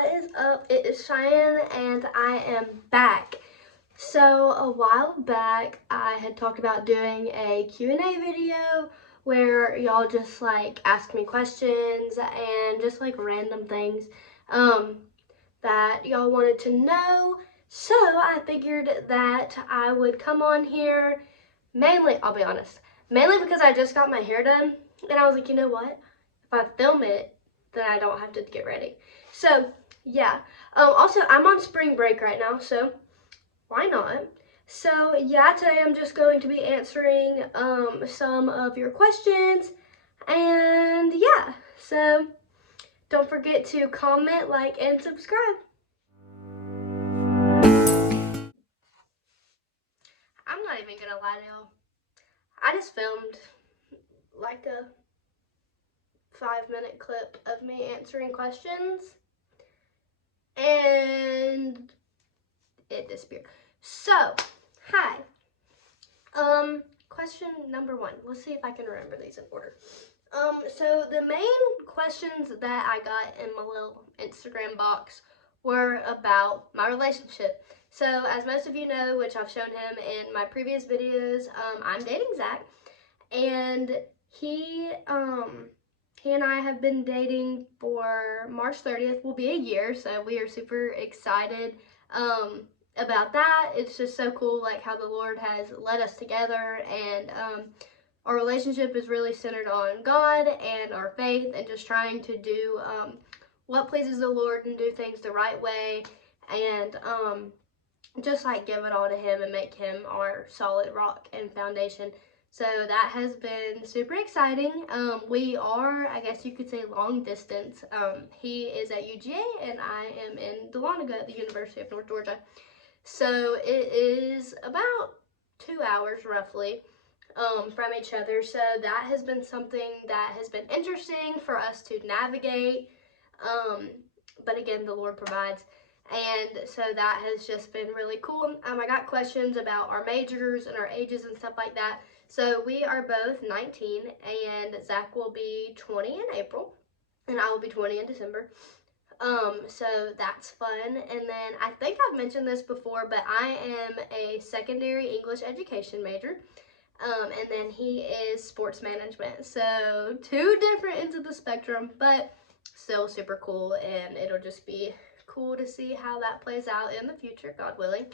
What is up? It is Cheyenne and I am back. So a while back I had talked about doing a Q&A video where y'all just like ask me questions and just like random things that y'all wanted to know. So I figured that I would come on here mainly, I'll be honest, mainly because I just got my hair done and I was like, you know what? If I film it, then I don't have to get ready. So yeah. Also, I'm on spring break right now, so why not? So yeah, today I'm just going to be answering some of your questions, and yeah. So don't forget to comment, like, and subscribe. I'm not even gonna lie to y'all. I just filmed like a 5-minute clip of me answering questions, and it disappeared. So, hi. Question number 1. Let's see if I can remember these in order. So the main questions that I got in my little Instagram box were about my relationship. So as most of you know, which I've shown him in my previous videos, I'm dating Zach, and he and I have been dating for March 30th will be a year, so we are super excited about that. It's just so cool, like how the Lord has led us together, and our relationship is really centered on God and our faith, and just trying to do what pleases the Lord and do things the right way, and just like give it all to Him and make Him our solid rock and foundation. So that has been super exciting. We are, I guess you could say, long distance. He is at UGA and I am in Dahlonega at the University of North Georgia. So it is about 2 hours roughly from each other. So that has been something that has been interesting for us to navigate. But again, the Lord provides. And so that has just been really cool. I got questions about our majors and our ages and stuff like that. So we are both 19, and Zach will be 20 in April, and I will be 20 in December. So that's fun. And then I think I've mentioned this before, but I am a secondary English education major. And then he is sports management. So 2 different ends of the spectrum, but still super cool, and it'll just be cool to see how that plays out in the future, God willing.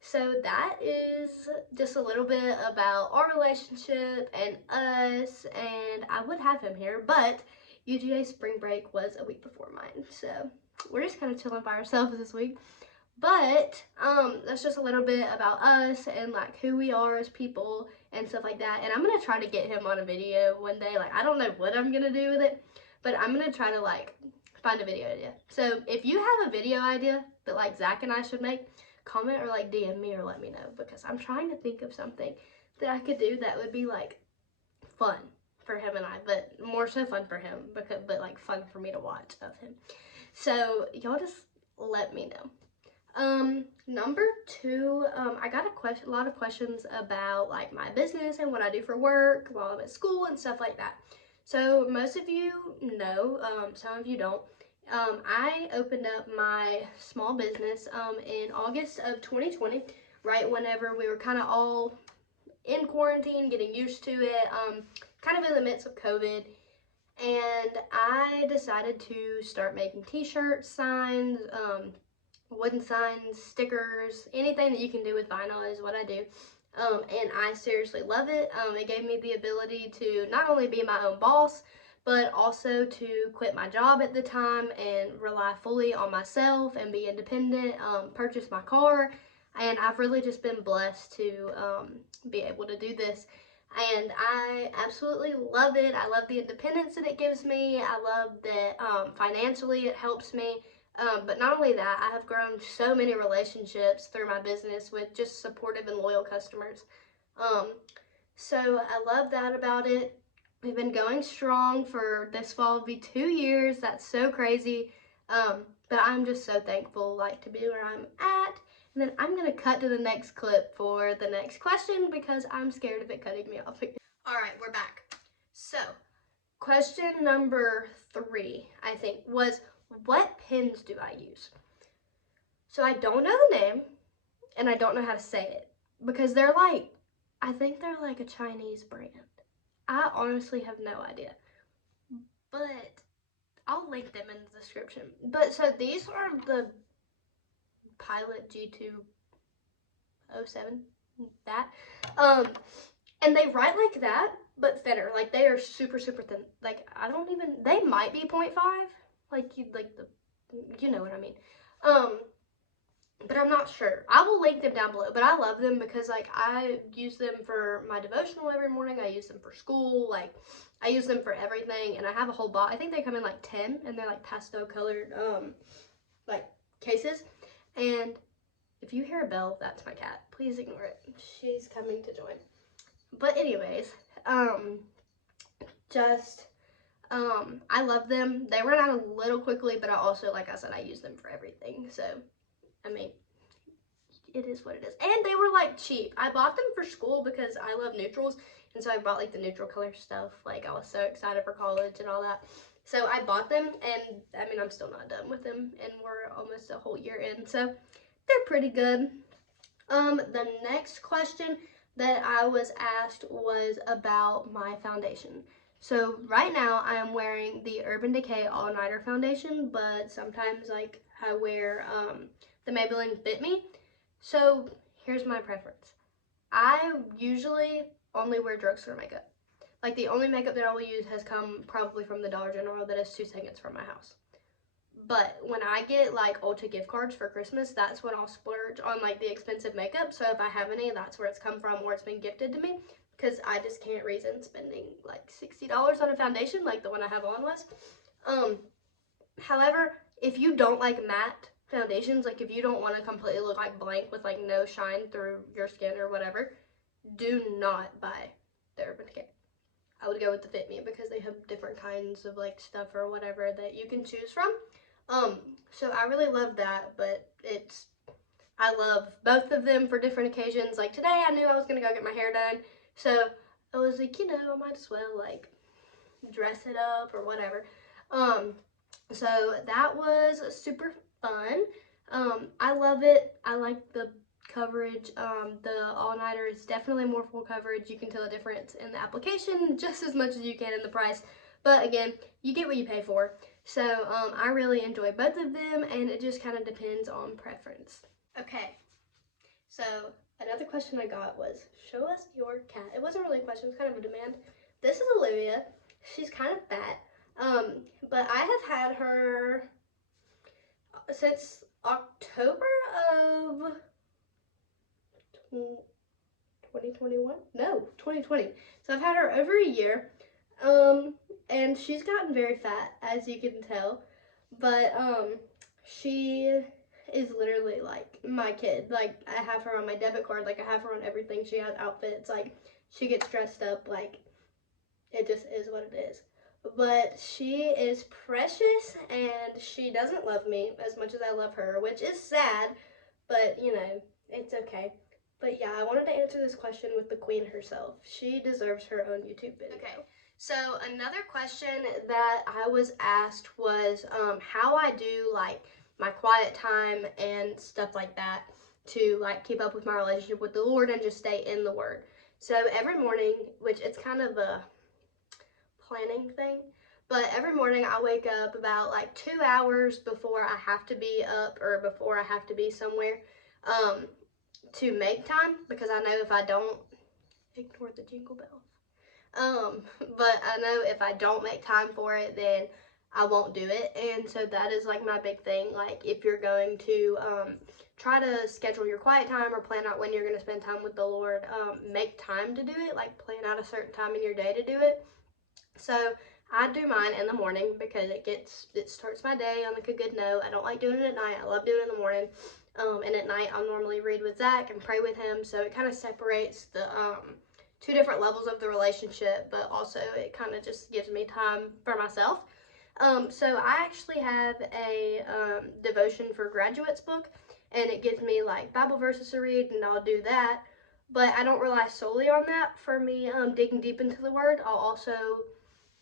So that is just a little bit about our relationship and us, and I would have him here, but UGA spring break was a week before mine, so we're just kind of chilling by ourselves this week. But that's just a little bit about us and like who we are as people and stuff like that. And I'm gonna try to get him on a video one day. Like, I don't know what I'm gonna do with it, but I'm gonna try to like find a video idea. So if you have a video idea that like Zach and I should make, comment or like DM me or let me know, because I'm trying to think of something that I could do that would be like fun for him and I, but more so fun for him, but like fun for me to watch of him. So y'all just let me know. Number 2, I got a lot of questions about like my business and what I do for work while I'm at school and stuff like that. So most of you know, some of you don't. I opened up my small business in August of 2020, right whenever we were kind of all in quarantine, getting used to it, kind of in the midst of COVID. And I decided to start making t-shirts, signs, wooden signs, stickers, anything that you can do with vinyl is what I do. And I seriously love it. It gave me the ability to not only be my own boss, but also to quit my job at the time and rely fully on myself and be independent, purchase my car. And I've really just been blessed to be able to do this. And I absolutely love it. I love the independence that it gives me. I love that financially it helps me. But not only that, I have grown so many relationships through my business with just supportive and loyal customers. So I love that about it. We've been going strong for this fall will be 2 years. That's so crazy. But I'm just so thankful like to be where I'm at. And then I'm going to cut to the next clip for the next question because I'm scared of it cutting me off. All right, we're back. So question number 3, I think, was what pens do I use? So I don't know the name, and I don't know how to say it, because they're like, I think they're like a Chinese brand. I honestly have no idea, but I'll link them in the description. But so these are the Pilot G207, that. And they write like that, but thinner. Like, they are super, super thin. Like, I don't even, they might be 0.5. Like, you know what I mean. But I'm not sure. I will link them down below, but I love them because, like, I use them for my devotional every morning. I use them for school. Like, I use them for everything, and I have a whole box. I think they come in, like, 10, and they're, like, pastel colored, like, cases. And if you hear a bell, that's my cat. Please ignore it. She's coming to join. But anyways, I love them. They run out a little quickly, but I also, like I said, I use them for everything. So, I mean, it is what it is. And they were, like, cheap. I bought them for school because I love neutrals, and so I bought, like, the neutral color stuff. Like, I was so excited for college and all that. So I bought them, and, I mean, I'm still not done with them, and we're almost a whole year in, so they're pretty good. The next question that I was asked was about my foundation. So right now I am wearing the Urban Decay All Nighter foundation, but sometimes, like, I wear the Maybelline Fit Me. So here's my preference. I usually only wear drugstore makeup. Like, the only makeup that I will use has come probably from the Dollar General that is 2 seconds from my house. But when I get, like, Ulta gift cards for Christmas, that's when I'll splurge on, like, the expensive makeup. So if I have any, that's where it's come from, or it's been gifted to me, because I just can't reason spending, like, $60 on a foundation like the one I have on was. However, if you don't like matte foundations, like, if you don't want to completely look like blank with, like, no shine through your skin or whatever, do not buy the Urban Decay. I would go with the Fit Me because they have different kinds of, like, stuff or whatever that you can choose from. So I really love that, but I love both of them for different occasions. Like, today I knew I was gonna go get my hair done, so I was like, you know, I might as well, like, dress it up or whatever. So that was super fun. I love it. I like the coverage. The all-nighter is definitely more full coverage. You can tell the difference in the application just as much as you can in the price. But again, you get what you pay for. So I really enjoy both of them, and it just kind of depends on preference. Okay, so another question I got was, show us your cat. It wasn't really a question, it was kind of a demand. This is Olivia. She's kind of fat, but I have had her since October of 2021? No, 2020. So I've had her over a year, and she's gotten very fat, as you can tell, but she is literally like my kid. Like, I have her on my debit card, like, I have her on everything. She has outfits, like, she gets dressed up, like, it just is what it is. But she is precious, and she doesn't love me as much as I love her, which is sad, but, you know, it's okay. But yeah, I wanted to answer this question with the queen herself. She deserves her own YouTube video. Okay, so another question that I was asked was how I do, like, my quiet time and stuff like that to, like, keep up with my relationship with the Lord and just stay in the Word. So every morning, which it's kind of a planning thing, but every morning I wake up about, like, 2 hours before I have to be up or before I have to be somewhere to make time, because I know if I don't, ignore the jingle bells, but I know if I don't make time for it, then I won't do it. And so that is, like, my big thing. Like, if you're going to try to schedule your quiet time or plan out when you're going to spend time with the Lord, make time to do it. Like, plan out a certain time in your day to do it. So I do mine in the morning because it starts my day on, like, a good note. I don't like doing it at night. I love doing it in the morning. And at night I'll normally read with Zach and pray with him, so it kind of separates the two different levels of the relationship, but also it kind of just gives me time for myself. So I actually have a devotion for graduates book, and it gives me, like, Bible verses to read, and I'll do that. But I don't rely solely on that for me digging deep into the Word. I'll also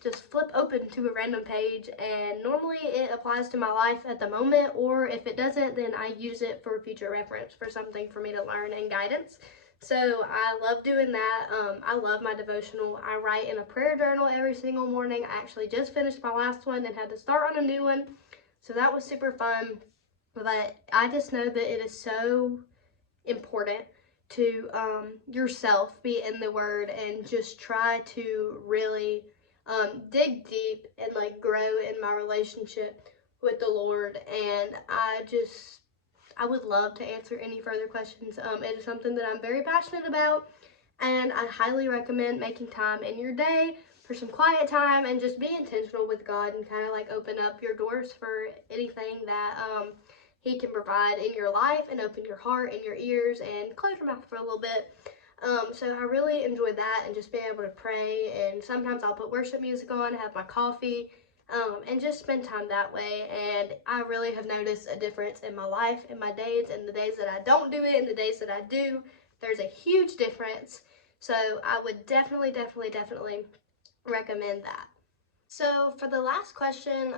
just flip open to a random page, and normally it applies to my life at the moment, or if it doesn't, then I use it for future reference for something for me to learn and guidance. So I love doing that. I love my devotional. I write in a prayer journal every single morning. I actually just finished my last one and had to start on a new one, so that was super fun. But I just know that it is so important to yourself be in the Word and just try to really dig deep and like grow in my relationship with the Lord. And I would love to answer any further questions. It is something that I'm very passionate about, and I highly recommend making time in your day for some quiet time and just be intentional with God and kind of like open up your doors for anything that He can provide in your life, and open your heart and your ears and close your mouth for a little bit. So I really enjoy that, and just being able to pray, and sometimes I'll put worship music on, have my coffee, and just spend time that way. And I really have noticed a difference in my life, in my days, and the days that I don't do it and the days that I do. There's a huge difference. So I would definitely recommend that. So for the last question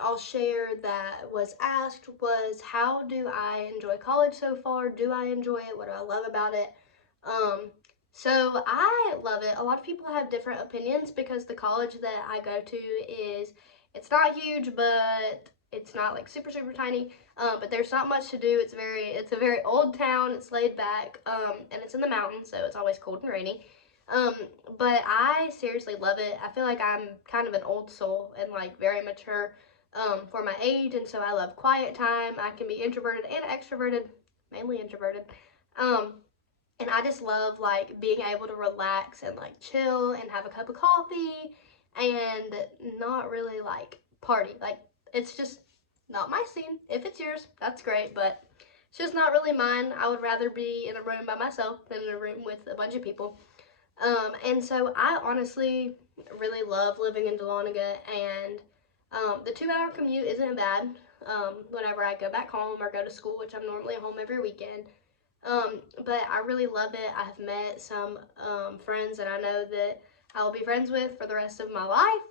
I'll share that was asked was, how do I enjoy college so far? Do I enjoy it? What do I love about it? So I love it. A lot of people have different opinions, because the college that I go to it's not huge, but it's not like super tiny. But there's not much to do. It's a very old town. It's laid back, and it's in the mountains, so it's always cold and rainy. But I seriously love it. I feel like I'm kind of an old soul and like very mature for my age, and so I love quiet time. I can be introverted and extroverted, mainly introverted. And I just love like being able to relax and like chill and have a cup of coffee and not really like party. Like, it's just not my scene. If it's yours, that's great, but it's just not really mine. I would rather be in a room by myself than in a room with a bunch of people. And so I honestly really love living in Dahlonega, and the 2-hour commute isn't bad whenever I go back home or go to school, which I'm normally home every weekend. But I really love it. I have met some friends that I know that I will be friends with for the rest of my life.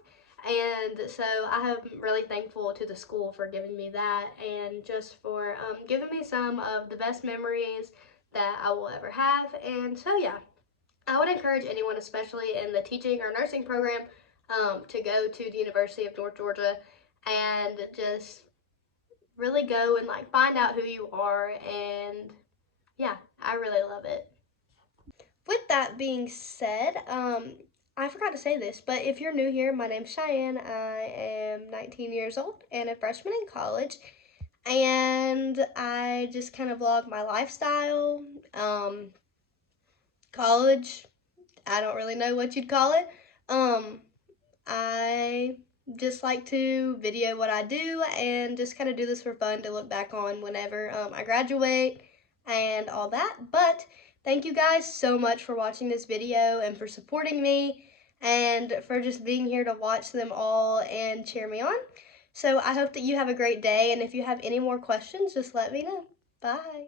And so I am really thankful to the school for giving me that, and just for giving me some of the best memories that I will ever have. And so yeah, I would encourage anyone, especially in the teaching or nursing program, to go to the University of North Georgia and just really go and like find out who you are. And yeah, I really love it. With that being said, I forgot to say this, but if you're new here, my name's Cheyenne. I am 19 years old and a freshman in college, and I just kind of vlog my lifestyle. College, I don't really know what you'd call it. I just like to video what I do, and just kind of do this for fun to look back on whenever I graduate and all that. But thank you guys so much for watching this video and for supporting me, and for just being here to watch them all and cheer me on. So I hope that you have a great day, and if you have any more questions, just let me know. Bye.